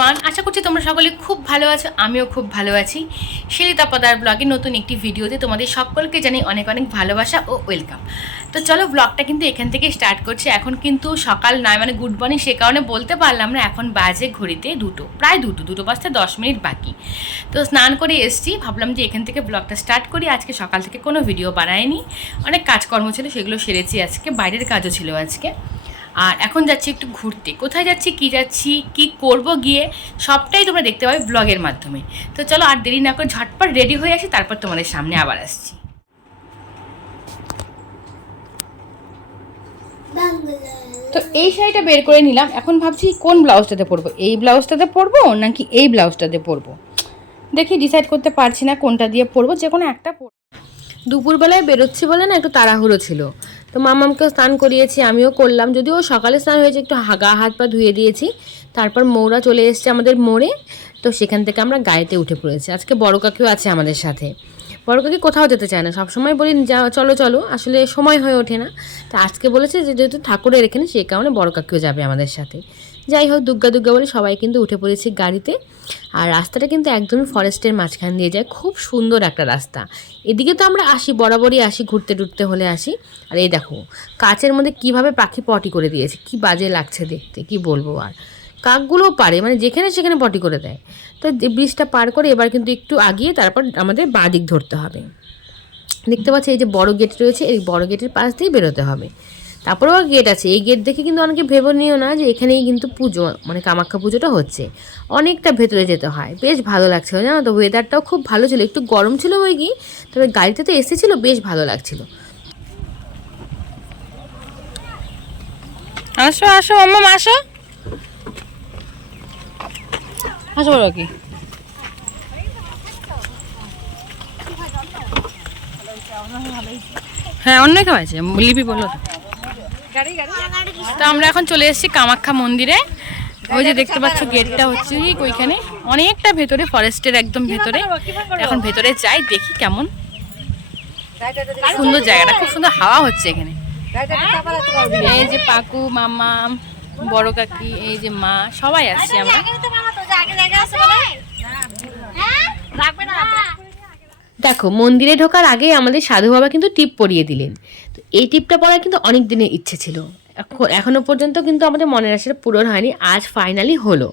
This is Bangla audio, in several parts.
এভরিওয়ান, আশা করছি তোমরা সকলে খুব ভালো আছো। আমিও খুব ভালো আছি। শিলিতা পদার ব্লগে নতুন একটি ভিডিওতে তোমাদের সকলকে জানাই অনেক অনেক ভালোবাসা ও ওয়েলকাম। তো চলো, ব্লগটা কিন্তু এখান থেকে স্টার্ট করছি। এখন কিন্তু সকাল নয়, মানে গুড মর্নিং সে কারণে বলতে পারলাম না। এখন বাজে ঘড়িতে প্রায় দুটো বাজতে 10 মিনিট বাকি। তো স্নান করে এসছি, ভাবলাম যে এখান থেকে ব্লগটা স্টার্ট করি। আজকে সকাল থেকে কোনো ভিডিও বানাইনি, অনেক কাজকর্ম ছিল, সেগুলো সেরেছি। আজকে বাইরের কাজও ছিল আজকে। আর এখন যাচ্ছি একটু ঘুরতে। কোথায় যাচ্ছি, কি করব গিয়ে, সবটাই তোমরা দেখতে পাবে ব্লগের মাধ্যমে। তো চলো আর দেরি না করে ঝটপট রেডি হয়ে আসি, তারপর তোমাদের সামনে আবার আসছি। তো এই শাড়িটা বের করে নিলাম। এখন ভাবছি কোন ব্লাউজটাতে পরবো, এই ব্লাউজটাতে পরবো নাকি এই ব্লাউজটাতে পরবো। দেখি ডিসাইড করতে পারছি না কোনটা দিয়ে পরবো, যে কোনো একটা পরবো। দুপুরবেলায় বেরোচ্ছি বলে না একটু তাড়াহুড়ো ছিল। তো মামামকেও স্নান করিয়েছি, আমিও করলাম। যদিও সকালে স্নান হয়েছে, একটু গা হাত পা ধুয়ে দিয়েছি। তারপর মৌরা চলে এসছে আমাদের মোড়ে। তো সেখান থেকে আমরা গাড়িতে উঠে পড়েছি। আজকে বড় কাকিও আছে আমাদের সাথে। বড় কাকি কোথাও যেতে চায় না, সবসময় বলি যা চলো চলো, আসলে সময় হয়ে ওঠে না। তো আজকে বলেছে যে যেহেতু ঠাকুরের এখানে, সেই কারণে বড় কাকিও যাবে আমাদের সাথে। যাই হোক, দুর্গা দুর্গা বলে সবাই কিন্তু উঠে পড়েছি গাড়িতে। আর রাস্তাটা কিন্তু একদমই ফরেস্টের মাঝখান দিয়ে যায়, খুব সুন্দর একটা রাস্তা। এদিকে তো আমরা আসি, বরাবরই আসি, ঘুরতে টুরতে হলে আসি। আর এই দেখো কাচের মধ্যে কিভাবে পাখি পটি করে দিয়েছে, কি বাজে লাগছে দেখতে, কি বলবো। আর কাকগুলোও পারে, মানে যেখানে সেখানে পটি করে দেয়। তো ব্রিজটা পার করে এবার কিন্তু একটু আগিয়ে তারপর আমাদের বাঁ দিক ধরতে হবে। দেখতে পাচ্ছি এই যে বড় গেট রয়েছে, এই বড় গেটের পাশ দিয়ে বেরোতে হবে। তারপরেও গেট আছে, এই গেট দেখে কিন্তু অনেকে ভেবে নিও না যে এখানেই কিন্তু পুজো, মানে কামাখ্যা পুজোটা হচ্ছে। অনেকটা ভেতরে যেতে হয়। বেশ ভালো লাগছিল, জানো তো, ওয়েদারটাও খুব ভালো ছিল। একটু গরম ছিল ওই কি, তবে গাড়িতে তো এসেছিলো, বেশ ভালো লাগছিল। আসো আসো মাম্মা, আসো আসো বলো কি। হ্যাঁ, অন্য কেউ আছে, লিপি বললো তো। তো আমরা এখন চলে এসেছি কামাখ্যা মন্দিরে। ওই যে দেখতে পাচ্ছ গেটটা হচ্ছে ওইখানে, অনেকটা ভেতরে, ফরেস্টের একদম ভেতরে। এখন ভেতরে যাই, দেখি কেমন সুন্দর জায়গাটা, খুব সুন্দর হাওয়া হচ্ছে এখানে। এই যে পাকু, মামা, বড় কাকি, এই যে মা, সবাই আসছি আমরা। দেখো, মন্দিরে ঢোকার আগে আমাদের সাধু বাবা কিন্তু টিপ পরিয়ে দিলেন। তো এই টিপটা পরার কিন্তু অনেক দিনের ইচ্ছে ছিল, এখনো পর্যন্ত কিন্তু আমাদের মনের আশাটা পূরণ হয়নি। আজ ফাইনালি হলো।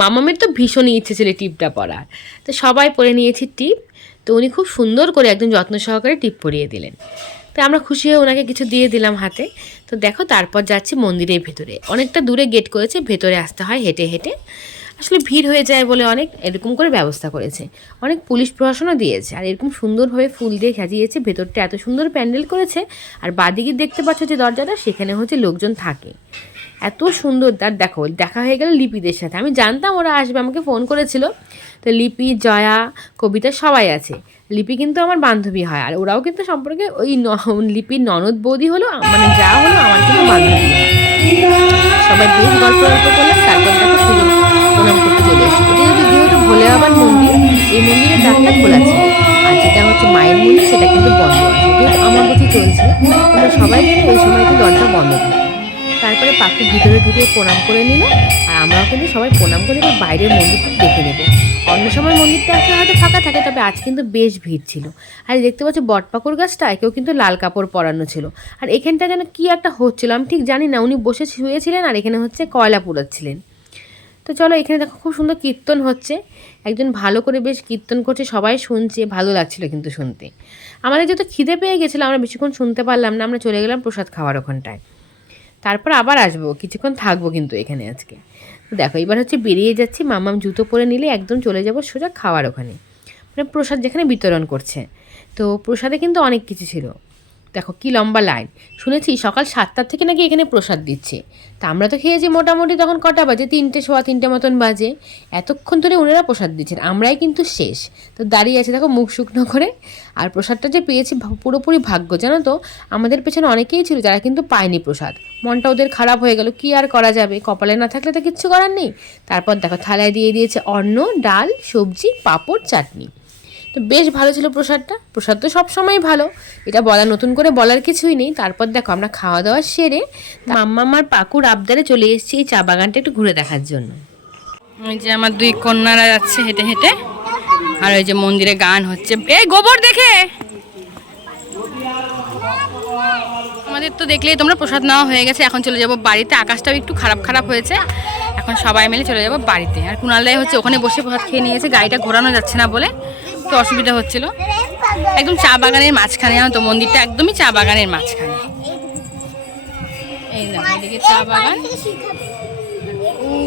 মামামের তো ভীষণই ইচ্ছে ছিল টিপটা পরার। তো সবাই পরে নিয়েছি টিপ। তো উনি খুব সুন্দর করে একদম যত্ন সহকারে টিপ পরিয়ে দিলেন। তো আমরা খুশি হয়ে ওনাকে কিছু দিয়ে দিলাম হাতে। তো দেখো, তারপর যাচ্ছি মন্দিরের ভেতরে। অনেকটা দূরে গেট করেছে, ভেতরে আসতে হয় হেঁটে হেঁটে। আসলে ভিড় হয়ে যায় বলে অনেক এরকম করে ব্যবস্থা করেছে। অনেক পুলিশ প্রশাসনও দিয়েছে, আর এরকম সুন্দরভাবে ফুল দিয়ে সাজিয়েছে। ভেতরটা এত সুন্দর প্যান্ডেল করেছে। আর বাদিকে দেখতে পাচ্ছ যে দরজাটা, সেখানে হচ্ছে লোকজন থাকে। এত সুন্দর। তার দেখো, দেখা হয়ে গেল লিপিদের সাথে। আমি জানতাম ওরা আসবে, আমাকে ফোন করেছিল। তো লিপি, জয়া, কবিতা সবাই আছে। লিপি কিন্তু আমার বান্ধবী হয়, আর ওরাও কিন্তু সম্পর্কে ওই লিপির ননদ বৌদি হলো, মানে যা হলো আমার কিন্তু বান্ধবী হয়। সবাই বেশ গল্প করলাম। তারপর দেখো পুজো প্রণাম করতে চলে এসেছি। এটা যেহেতু ভোলে বাবার মন্দির, এই মন্দিরের দ্বারটা খোলা ছিল। আর যেটা হচ্ছে মায়ের মন্দির, সেটা কিন্তু বন্ধ আছে। যেহেতু আমাবতী চলছে, তোমরা সবাই জানো এই সময় কিন্তু দরজা বন্ধ থাকে। তারপরে পাখি ভিতরে ঢুকে প্রণাম করে নিল। আর আমরাও কিন্তু সবাই প্রণাম করে এবার বাইরের মন্দিরটা দেখে নেব। অন্য সময় মন্দিরটা আসলে হয়তো ফাঁকা থাকে, তবে আজ কিন্তু বেশ ভিড় ছিল। আর দেখতে পাচ্ছি বটপাকুড় গাছটা, একেও কিন্তু লাল কাপড় পরানো ছিল। আর এখানটা যেন কি একটা হচ্ছিল, আমি ঠিক জানি না। উনি বসে শুয়েছিলেন, আর এখানে হচ্ছে কয়লা পুড়াচ্ছিলেন। তো চলো, এখানে দেখো খুব সুন্দর কীর্তন হচ্ছে। একজন ভালো করে বেশ কীর্তন করছে, সবাই শুনছে, ভালো লাগছিল কিন্তু শুনতে। আমাদের যেহেতু খিদে পেয়ে গেছিলো, আমরা বেশিক্ষণ শুনতে পারলাম না। আমরা চলে গেলাম প্রসাদ খাওয়ার ওখানটায়। তারপর আবার আসবো, কিছুক্ষণ থাকবো কিন্তু এখানে আজকে। দেখো, এবার হচ্ছে বেরিয়ে যাচ্ছি। মামাম জুতো পরে নিলে একদম চলে যাব সোজা খাওয়ার ওখানে, মানে প্রসাদ যেখানে বিতরণ করছে। তো প্রসাদে কিন্তু অনেক কিছু ছিল। দেখো কি লম্বা লাইন। শুনেছি সকাল 7টার থেকে নাকি এখানে প্রসাদ দিচ্ছে। তা আমরা তো খেয়েছি মোটামুটি তখন কটা বাজে, 3টে, সোয়া 3টে মতন বাজে। এতক্ষণ ধরে ওনারা প্রসাদ দিচ্ছেন, আমরাই কিন্তু শেষ। তো দাঁড়িয়ে আছে দেখো মুখ শুকনো করে। আর প্রসাদটা যে পেয়েছি পুরোপুরি ভাগ্য, জানো তো। আমাদের পেছনে অনেকেই ছিল যারা কিন্তু পায়নি প্রসাদ। মনটা ওদের খারাপ হয়ে গেল, কি আর করা যাবে, কপালে না থাকলে তো কিচ্ছু করার নেই। তারপর দেখো থালায় দিয়ে দিয়েছে অন্ন, ডাল, সবজি, পাঁপড়, চাটনি। তো বেশ ভালো ছিল প্রসাদটা। প্রসাদ তো সবসময় ভালো, এটা নতুন করে বলার কিছুই নেই। তারপর দেখো আমরা খাওয়া দাওয়া সেরে মাম্মা আমার পাকুর আবদারে চলে এসেছি এই চা বাগানটা একটু ঘুরে দেখার জন্য। ওই যে আমার দুই কন্যারা যাচ্ছে হেঁটে হেঁটে, আর ওই যে মন্দিরে গান হচ্ছে। এই গোবর দেখে আমাদের তো দেখলেই তোমরা প্রসাদ নেওয়া হয়ে গেছে। এখন চলে যাব বাড়িতে। আকাশটাও একটু খারাপ খারাপ হয়েছে। এখন সবাই মিলে চলে যাব বাড়িতে। আর কুণালদাই হচ্ছে ওখানে বসে প্রসাদ খেয়ে নিয়েছে, গাড়িটা ঘোরানো যাচ্ছে না বলে তো অসুবিধা হচ্ছিল। একদম চা বাগানের মাঝখানে, জানো তো মন্দিরটা একদমই চা বাগানের মাঝখানে। এই দেখো এদিকে চা বাগান,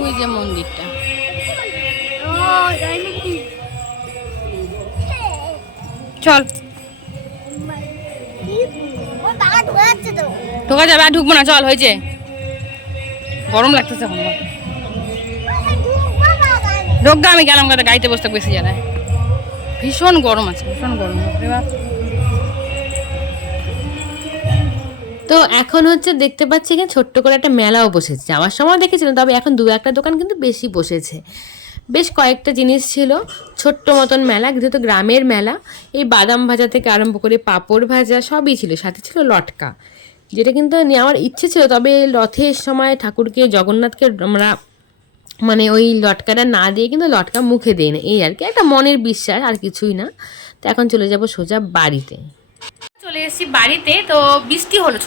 ওই যে মন্দিরটা। চল ঢোকা যাবে, আর ঢুকবো না, চল হয়েছে। গরম লাগতেছে এখন, ঢোকা আমি গেলাম কথা, গাড়িতে বসতে বেশি জানায়। ভীষণ গরম আছে, ভীষণ গরম। তো এখন হচ্ছে দেখতে পাচ্ছি এখানে ছোট্ট করে একটা মেলাও বসেছে। যাওয়ার সময় দেখেছিলাম, তবে এখন দু একটা দোকান কিন্তু বেশি বসেছে। বেশ কয়েকটা জিনিস ছিল, ছোট্ট মতন মেলা, যেহেতু গ্রামের মেলা। এই বাদাম ভাজা থেকে আরম্ভ করে পাঁপড় ভাজা সবই ছিল, সাথে ছিল লটকা, যেটা কিন্তু নেওয়ার ইচ্ছে ছিল। তবে রথের সময় ঠাকুরকে জগন্নাথকে আমরা মানে ওই লটকাটা না দিয়ে কিন্তু লটকা মুখে দেয় না, এই আর কি একটা মনের বিশ্বাস, আর কিছুই না। তো এখন চলে যাব সোজা বাড়িতে। চলে এসেছি বাড়িতে। তো বৃষ্টি হলো,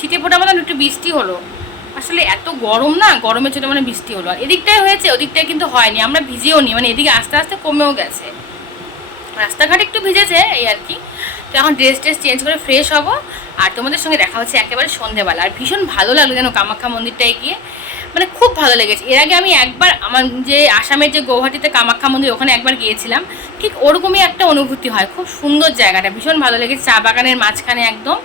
ছিটে ফোটা মতন একটু বৃষ্টি হলো। আসলে এত গরম না, গরমের জন্য মানে বৃষ্টি হলো। আর এদিকটায় হয়েছে, ওদিকটায় কিন্তু হয়নি, আমরা ভিজেও নি, মানে এদিকে আস্তে আস্তে কমেও গেছে, রাস্তাঘাট একটু ভিজেছে এই আর কি। তো এখন ড্রেস চেঞ্জ করে ফ্রেশ হব, আর তোমাদের সঙ্গে দেখা হচ্ছে একেবারে সন্ধেবেলা। আর ভীষণ ভালো লাগলো যেন কামাখ্যা মন্দিরটায় গিয়ে, মানে খুব ভালো লেগেছে। এর আগে আমি একবার আমার যে আসামের যে গৌহাটিতে কামাখ্যা মন্দির, ওখানে একবার গিয়েছিলাম, ঠিক ওরকমই একটা অনুভূতি হয়। খুব সুন্দর জায়গাটা, ভীষণ ভালো লেগেছে, চা বাগানের মাঝখানে একদম।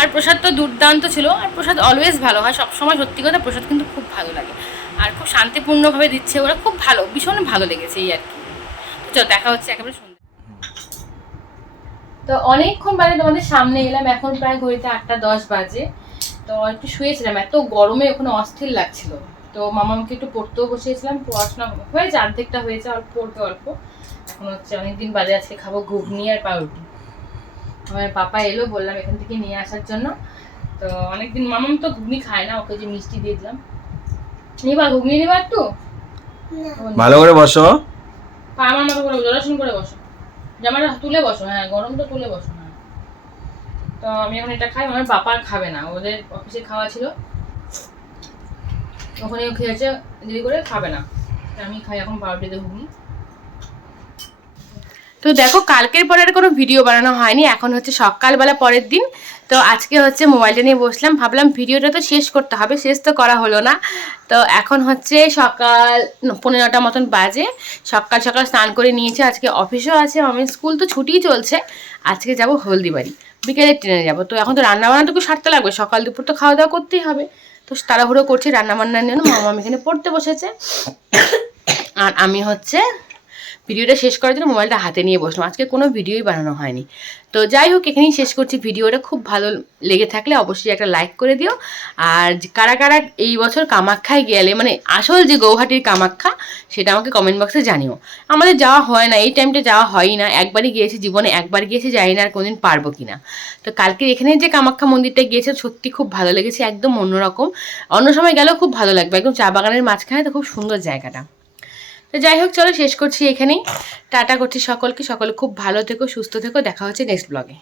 আর প্রসাদ তো দুর্দান্ত ছিল, আর প্রসাদ অলওয়েজ ভালো হয় সবসময়, সত্যি কথা প্রসাদ কিন্তু খুব ভালো লাগে, আর খুব শান্তিপূর্ণভাবে দিচ্ছে ওরা, খুব ভালো, ভীষণ ভালো লেগেছে এই আর কি। তো চলো দেখা হচ্ছে একেবারে সন্ধ্যে। তো অনেকক্ষণ বাদে তোমাদের সামনে এলাম, এখন প্রায় ঘড়িতে 8টা 10 বাজে। তো একটু শুয়েছিলাম, এত গরমে ওখানে অস্থির লাগছিল। তো মামাকে একটু পড়তেও বসিয়েছিলাম, পড়াশোনা হয়েছে, অর্ধেকটা হয়েছে, অল্প পড়তে অল্প। এখন হচ্ছে অনেকদিন বাদে আজকে খাবো ঘুগনি আর পাউরুটি। আমার পাপা এলো, বললাম এখান থেকে নিয়ে আসার জন্য। তো অনেকদিন মামাম তো ঘুগনি খায় না, ওকে যে মিষ্টি দিয়ে দিলাম। নিবা ঘুগনি, নিবা একটু ভালো করে বসো, পা আমার মতো করে জোরাসন করে বসো, জামাটা তুলে বসো, হ্যাঁ গরম তো তুলে বসো। হ্যাঁ তো আমি এখন এটা খাই, আমার বাবা খাবে না, ওদের অফিসে খাওয়া ছিল, ওখানেও খেয়েছে, দেরি করে খাবে না, আমি খাই এখন পাউরুটিতে ঘুগনি। তো দেখো কালকের পরে আর কোনো ভিডিও বানানো হয়নি, এখন হচ্ছে সকালবেলা পরের দিন। তো আজকে হচ্ছে মোবাইলটা নিয়ে বসলাম, ভাবলাম ভিডিওটা তো শেষ করতে হবে, শেষ তো করা হলো না। তো এখন হচ্ছে সকাল 9:15 মতন বাজে, সকাল সকাল স্নান করে নিয়েছে, আজকে অফিসও আছে, আমি স্কুল তো ছুটিই চলছে। আজকে যাব হলদিবাড়ি, বিকেলের ট্রেনে যাব। তো এখন তো রান্নাবান্নাটুকু সারতে লাগবে, সকাল দুপুর তো খাওয়া দাওয়া করতেই হবে। তো তাড়াহুড়ো করছি রান্নাবান্নার জন্য, মামা এখানে পড়তে বসেছে, আর আমি হচ্ছে ভিডিওটা শেষ করার জন্য মোবাইলটা হাতে নিয়ে বসলাম। আজকে কোনো ভিডিওই বানানো হয়নি। তো যাই হোক, এখানেই শেষ করছি ভিডিওটা। খুব ভালো লেগে থাকলে অবশ্যই একটা লাইক করে দিও। আর কারা কারা এই বছর কামাখ্যায় গেলে, মানে আসল যে গৌহাটির কামাখ্যা, সেটা আমাকে কমেন্ট বক্সে জানিও। আমাদের যাওয়া হয় না, এই টাইমটা যাওয়া হয়ই না, একবারই গিয়েছি জীবনে, একবার গিয়েছি, জানি না আর কোনোদিন পারবো কিনা। তো কালকে এখানে যে কামাখ্যা মন্দিরটা গিয়েছে, সত্যি খুব ভালো লেগেছে, একদম অন্যরকম। অন্য সময় গেলেও খুব ভালো লাগবে, একদম চা বাগানের মাঝখানে, তো খুব সুন্দর জায়গাটা। তো যাই হোক, চলো শেষ করছি এখানেই, টাটা করছি সকলকে, সকলে খুব ভালো থেকো, সুস্থ থেকো, দেখা হচ্ছে নেক্সট ব্লগে।